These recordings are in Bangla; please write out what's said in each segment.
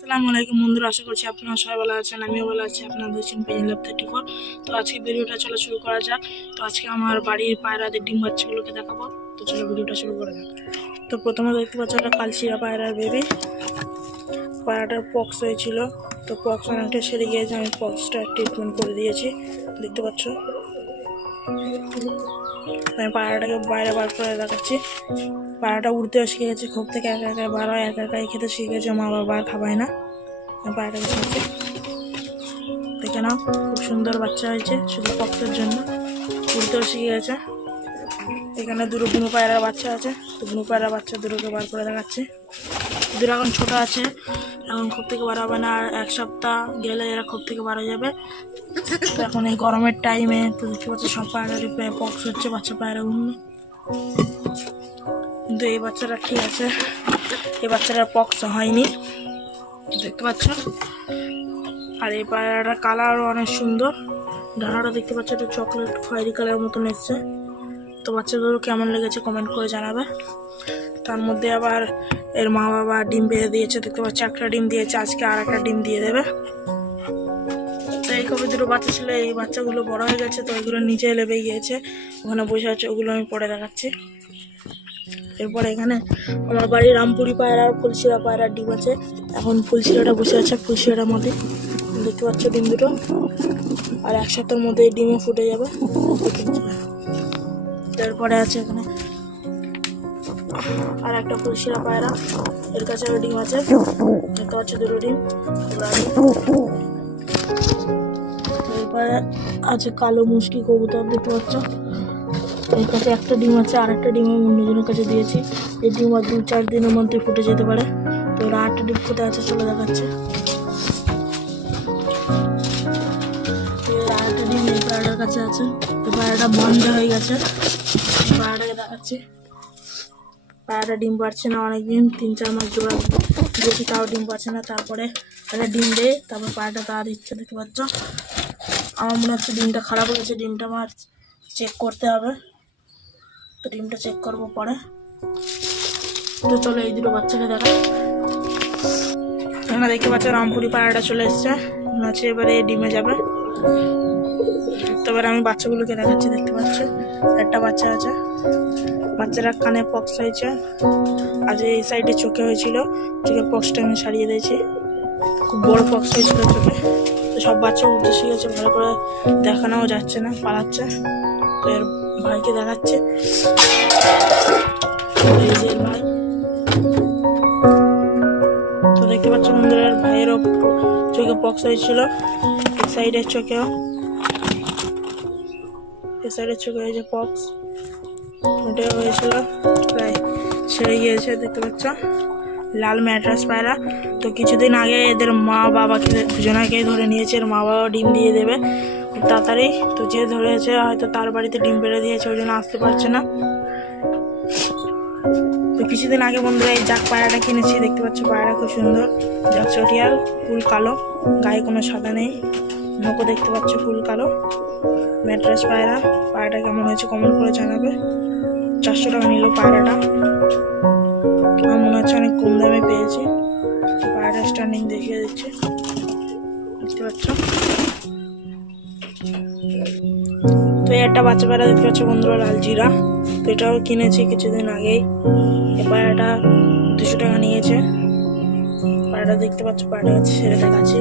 আসসালামু আলাইকুম বন্ধুরা, আশা করছি আপনারা সবাই ভালো আছেন। আমিও ভালো আছি। আপনারা দেখছেন পেজ ল্যাব 34। তো আজকে ভিডিওটা চলো শুরু করা যাক। তো আজকে আমার বাড়ির পায়রাদের ডিম বাচ্চাগুলোকে দেখাবো। তো চলো ভিডিওটা শুরু করা যাক। তো প্রথমে দেখতে পাচ্ছ একটা কালচিরা পায়রার বেবি। পায়রাটার পক্স হয়েছিল, তো পক্স অনেকটা সেরে গিয়েছে। আমি পক্সটা ট্রিটমেন্ট করে দিয়েছি, দেখতে পাচ্ছ। আমি পায়রাটাকে বাইরে বার করে দেখাচ্ছি। পায়রাটা উড়তেও শিখে গেছে, খোপ থেকে একা একা বার হয়, একা একাই খেতে শিখে গেছে। মা বাবা আর খাবায় না। পায়রাটাকে সাথে দেখে নাও, খুব সুন্দর বাচ্চা হয়েছে শুধু পক্সের জন্য। উড়তেও শিখে গেছে। এখানে দুটো বুনো পায়রার বাচ্চা আছে, তো বুনো পায়রার বাচ্চা দুটোকে বার করে দেখাচ্ছে। দুটো এখন ছোট আছে, এখন খোপ থেকে বার হবে না, আর এক সপ্তাহ গেলে এরা খোপ থেকে বার হয়ে যাবে। তো এখন এই গরমের টাইমে তো দেখতে পাচ্ছি সব পায়রারই পক্স হচ্ছে, বাচ্চা পায়রাগুলো। কিন্তু এই বাচ্চাটা ঠিক আছে, এই বাচ্চাটার পক্স হয়নি, দেখতে পাচ্ছ। আর এই পায়রাটার কালারও অনেক সুন্দর। ডানাটা দেখতে পাচ্ছ একটু চকলেট খয়েরি কালার মতন এসছে। তো বাচ্চাগুলো কেমন লেগেছে কমেন্ট করে জানাবে। তার মধ্যে আবার এর মা বাবা ডিম পেড়ে দিয়েছে, দেখতে পাচ্ছি একটা ডিম দিয়েছে, আজকে আর একটা ডিম দিয়ে দেবে। তো এই কবে দুটো বাচ্চা ছিল, এই বাচ্চাগুলো বড় হয়ে গেছে, তো ওইগুলো নিচে লেবে গিয়েছে, ওখানে বসে আছে, ওগুলো আমি পরে দেখাচ্ছি। এরপরে এখানে আমার বাড়ির রামপুরি পায়রা আর ফুলশিরা পায়রার ডিম আছে। এখন ফুলশিরাটা বসে আছে ফুলশিরাটার মধ্যে, দেখতে পাচ্ছ ডিম দুটো। আর এক সপ্তাহের মধ্যে এই ডিমও ফুটে যাবে। তারপরে আছে এখানে আর একটা ফুলশিরা পায়রা, এর কাছে একটা ডিম আছে, দেখতে পাচ্ছ দুটো ডিম। এরপরে আছে কালো মুশকি কবুতর, দেখতে পাচ্ছ। এর কাছে একটা ডিম আছে, আর একটা ডিম আমি অন্যজনের কাছে দিয়েছি। এই ডিম আর 2-4 দিনের মধ্যে ফুটে যেতে পারে। তো ওরা 8টা ডিম ফুটে আছে, চলে দেখাচ্ছে। আরেকটা ডিম এই পায়রাটার কাছে আছে, তো পায়রাটা বন্ধ হয়ে গেছে। পায়রাটাকে দেখাচ্ছি। পায়রাটা ডিম পারছে না অনেকদিন, 3-4 মাস জোড়া দিয়েছি, তাও ডিম পারছে না। তারপরে একটা ডিম দেয়, তারপর পায়রাটা তা দিচ্ছে, দেখতে পাচ্ছ। আমার মনে হচ্ছে ডিমটা খারাপ হয়েছে, ডিমটা আমার চেক করতে হবে। তো ডিমটা চেক করবো পরে। তো চলো এই দুটো বাচ্চাকে দেখা। এখানে দেখতে পাচ্ছ রামপুরি পায়রাটা চলে এসছে, মনে হচ্ছে এবারে ডিমে যাবে। তবে আমি বাচ্চাগুলোকে দেখাচ্ছি, দেখতে পাচ্ছ একটা বাচ্চা আছে। বাচ্চারা কানে পক্স হয়েছে, আজ এই সাইডে চোখে হয়েছিল, চোখের পক্সটা আমি সারিয়ে দিয়েছি। খুব বড় পক্স হয়েছিল চোখে। তো সব বাচ্চা উঠতে শিখেছে, ভালো করে দেখানোও যাচ্ছে না, পালাচ্ছে। তো এর ভাইকে দেখাচ্ছে, এই যে ভাই। তো দেখতে পাচ্ছ বন্ধুরা, ভাইয়েরও চোখে পক্স হয়েছিল, এই সাইডের চোখেও, এই সাইডের চোখে হয়েছে পক্স, ওটাও হয়েছিল, প্রায় ছেড়ে গিয়েছে, দেখতে পাচ্ছ। লাল ম্যাড্রাস পায়রা। তো কিছুদিন আগে এদের মা বাবাকে দুজনাকেই ধরে নিয়েছে, এর মা বাবা ডিম দিয়ে দেবে খুব তাড়াতাড়ি। তো যে ধরেছে হয়তো তার বাড়িতে ডিম পেড়ে দিয়েছে, ওই জন্য আসতে পারছে না। তো কিছুদিন আগে বন্ধুরা এই জাক পায়রাটা কিনেছি, দেখতে পাচ্ছ পায়রা খুব সুন্দর, জাক চটিয়াল, ফুল কালো, গায়ে কোনো সাদা নেই, মুখও দেখতে পাচ্ছ ফুল কালো। ম্যাড্রাস পায়রা। পায়রাটা কেমন হয়েছে কমেন্ট করে জানাবে। 400 টাকা নিল পায়রাটা, আমার মনে হচ্ছে অনেক কম দামে পেয়েছি। পায়রা স্ট্যান্ডিং দেখিয়ে দিচ্ছে, দেখতে পাচ্ছ। তো এই একটা বাচ্চা পায়রা দেখতে পাচ্ছ বন্ধুরা, লাল জিরা। তো এটাও কিনেছি কিছুদিন আগেই। এই পায়রাটা 200 টাকা নিয়েছে। পায়রাটা দেখতে পাচ্ছ, পায়রা ছেড়ে দেখাচ্ছি,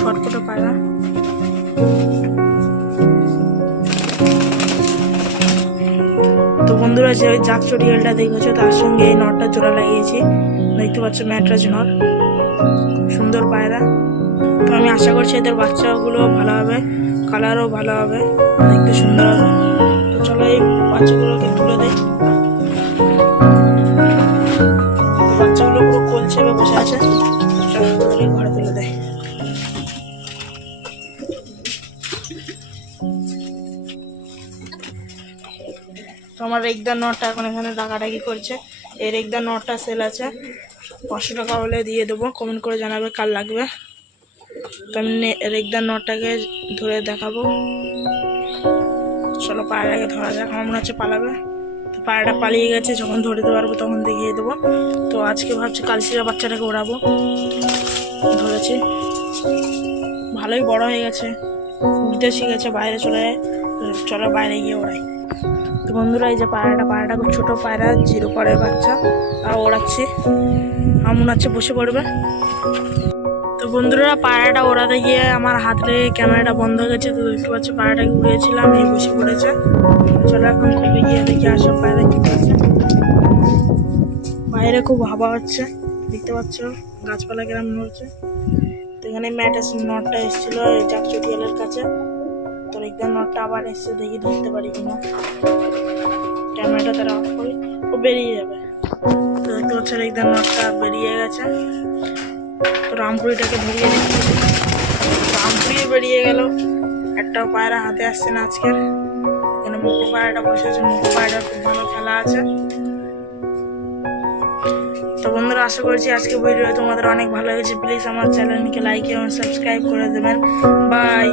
ছটফটো পায়রা। তো বন্ধুরা যে ওই জাক চটিয়ালটা দেখেছো, তার সঙ্গে এই নটটা জোড়া লাগিয়েছি, দেখতে পাচ্ছ ম্যাড্রাস নট, সুন্দর পায়রা। তো আমি আশা করছি এদের বাচ্চাগুলো ভালো হবে, কালারও ভালো হবে, দেখতে সুন্দর হবে। তো চলো এই বাচ্চাগুলোকে তুলে দেয়। বাচ্চাগুলো পুরো কোল চেপে বসে আছে, ঘরে তুলে দেয়। তো আমার রেগদার নটটা এখন এখানে ডাকাডাকি করছে। এই রেগদার নটটা সেল আছে, 500 টাকা হলে দিয়ে দেবো, কমেন্ট করে জানাবে কার লাগবে। তো আমি রেগদার নটটাকে ধরে দেখাবো। চলো পায়রাকে ধরা যাক, আমার মনে হচ্ছে পালাবে। তো পায়রাটা পালিয়ে গেছে, যখন ধরতে পারবো তখন দেখিয়ে দেবো। তো আজকে ভাবছি কালশিরা বাচ্চাটাকে ওড়াবো। ধরেছি, ভালোই বড় হয়ে গেছে, উঠতে শিখেছে, বাইরে চলে যায়। তো চলো বাইরে গিয়ে ওড়াই। তো বন্ধুরা এই যে পায়রাটা খুব ছোটো পায়রা, 0 পরের বাচ্চা, আর ওড়াচ্ছি। আমন আছে, বসে পড়বে। তো বন্ধুরা পায়রাটা ওড়াতে গিয়ে আমার হাতে ক্যামেরাটা বন্ধ হয়ে গেছে। তো দেখতে পাচ্ছি পায়রাটাকে উড়িয়েছিলাম, এই বসে পড়েছে। চলো এখন থেকে গিয়ে দেখি আসো পায়রা কি করছে। বাইরে খুব হাওয়া হচ্ছে, দেখতে পাচ্ছ গাছপালা কেমন নড়ছে। তো এখানে নটটা এসেছিল চাকচকিয়ালের কাছে। তো একদম নটটা আবার এসছে, দেখি ধরতে পারি কিনা। ক্যামেরাটা তারা অফ করি, ও বেরিয়ে যাবে। তো দেখতে পাচ্ছ একদম নটটা বেরিয়ে গেছে। তো রামপুরিটাকে ধরিয়ে দিচ্ছি, রামপুরি বেরিয়ে গেল। একটাও পায়রা হাতে আসছে না আজকে। এখানে মুখো পায়রাটা বসে আছে, মুখো পায়রার খুব ভালো খেলা আছে। তো বন্ধুরা আশা করছি আজকে ভিডিও তোমাদের অনেক ভালো লেগেছে। প্লিজ আমার চ্যানেলকে লাইক এবং সাবস্ক্রাইব করে দেবেন। বাই।